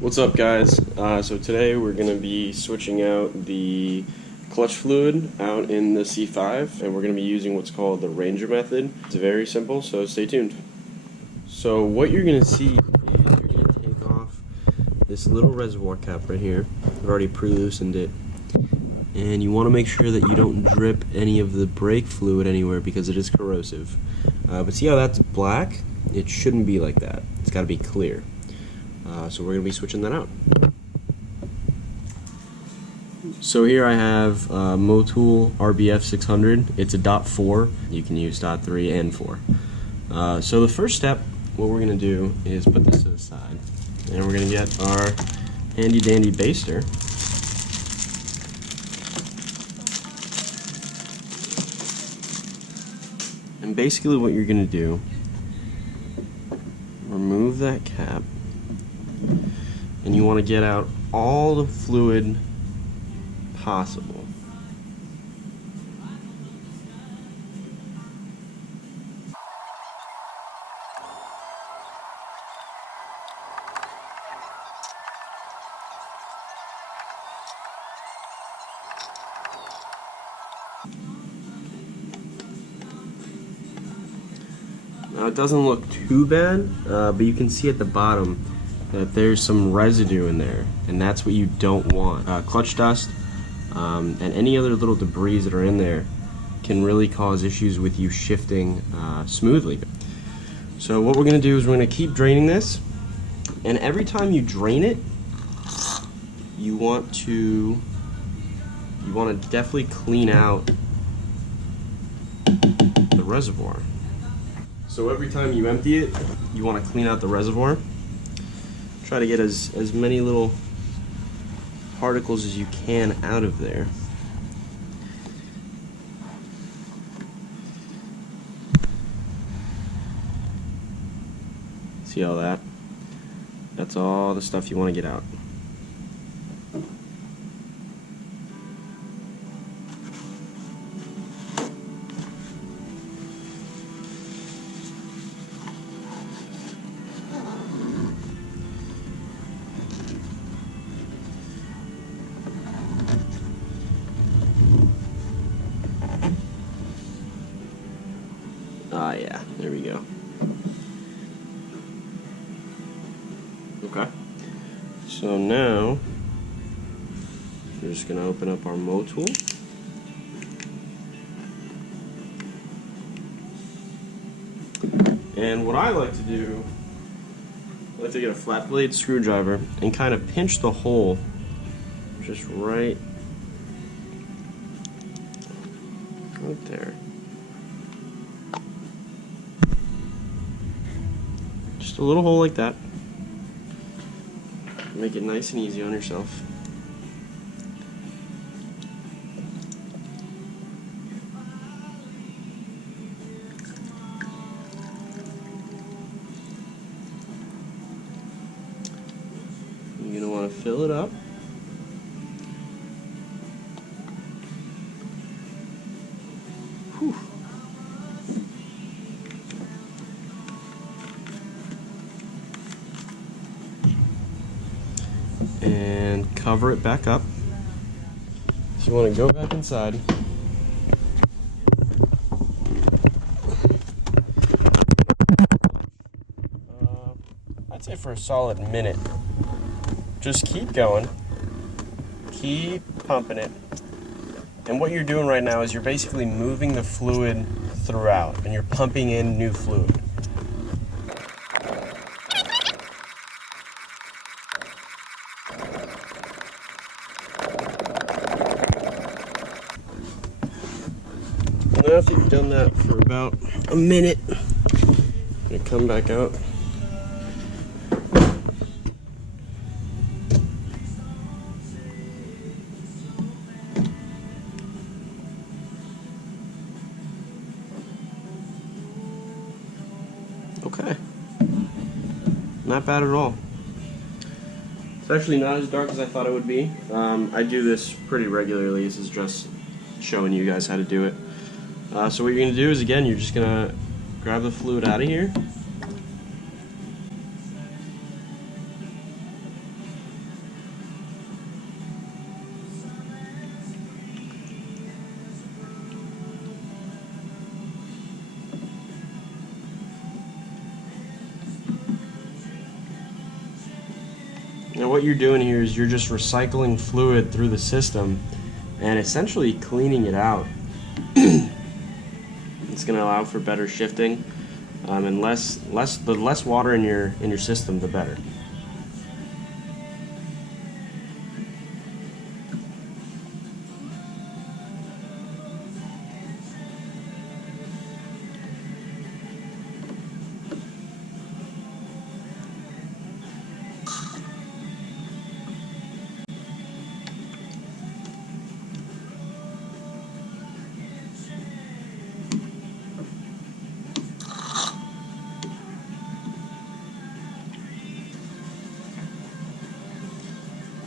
What's up, guys? So today we're going to be switching out the clutch fluid out in the C5, and we're going to be using what's called the Ranger method. It's very simple, so stay tuned. So what you're going to see is you're going to take off this little reservoir cap right here. I've already pre-loosened it. And you want to make sure that you don't drip any of the brake fluid anywhere because it is corrosive. But see how that's black? It shouldn't be like that. It's got to be clear. So we're going to be switching that out. So here I have Motul RBF 600. It's a .4. You can use .3 and 4. So the first step, what we're going to do is put this to the side. And we're going to get our handy dandy baster. And basically what you're going to do, remove that cap. And you want to get out all the fluid possible. Now it doesn't look too bad, but you can see at the bottom that there's some residue in there, and that's what you don't want. Clutch dust and any other little debris that are in there can really cause issues with you shifting smoothly. So what we're going to do is we're going to keep draining this, and every time you drain it, you want to definitely clean out the reservoir. So every time you empty it, you want to clean out the reservoir. Try to get as many little particles as you can out of there. See all that? That's all the stuff you want to get out. Ah, yeah, there we go. Okay. So now, we're just going to open up our Motul. And what I like to do, I like to get a flat blade screwdriver and kind of pinch the hole just right there. Just a little hole like that. Make it nice and easy on yourself. You're going to want to fill it up. Whew. And cover it back up. So you want to go back inside. I'd say for a solid minute. Just keep going. Keep pumping it. And what you're doing right now is you're basically moving the fluid throughout, and you're pumping in new fluid. And after you've done that for about a minute, you're going to come back out. Okay. Not bad at all. It's actually not as dark as I thought it would be. I do this pretty regularly. This is just showing you guys how to do it. So what you're going to do is, again, you're just going to grab the fluid out of here. Now what you're doing here is you're just recycling fluid through the system and essentially cleaning it out. It's going to allow for better shifting, and the less water in your system, the better.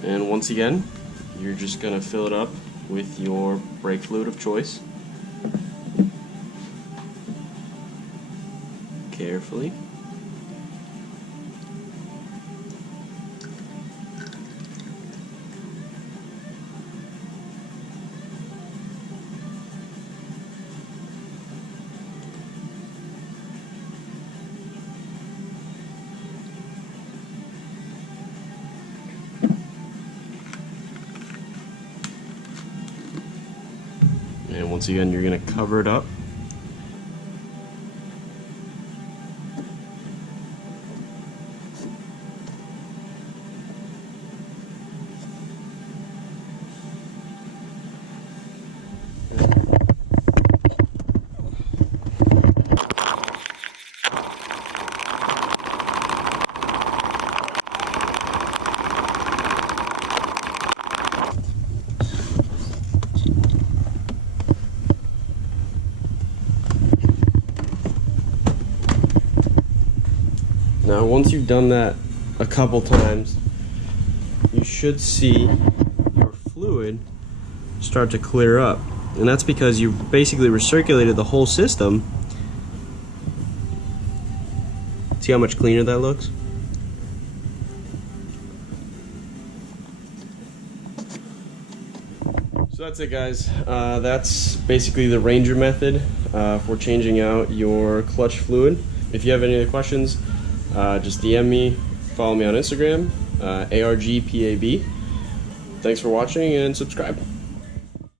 And once again, you're just going to fill it up with your brake fluid of choice. Carefully. And once again, you're going to cover it up. Now, once you've done that a couple times, you should see your fluid start to clear up. And that's because you basically recirculated the whole system. See how much cleaner that looks? So that's it, guys. That's basically the Ranger method for changing out your clutch fluid. If you have any other questions, just DM me, follow me on Instagram, ARGPAB. Thanks for watching and subscribe.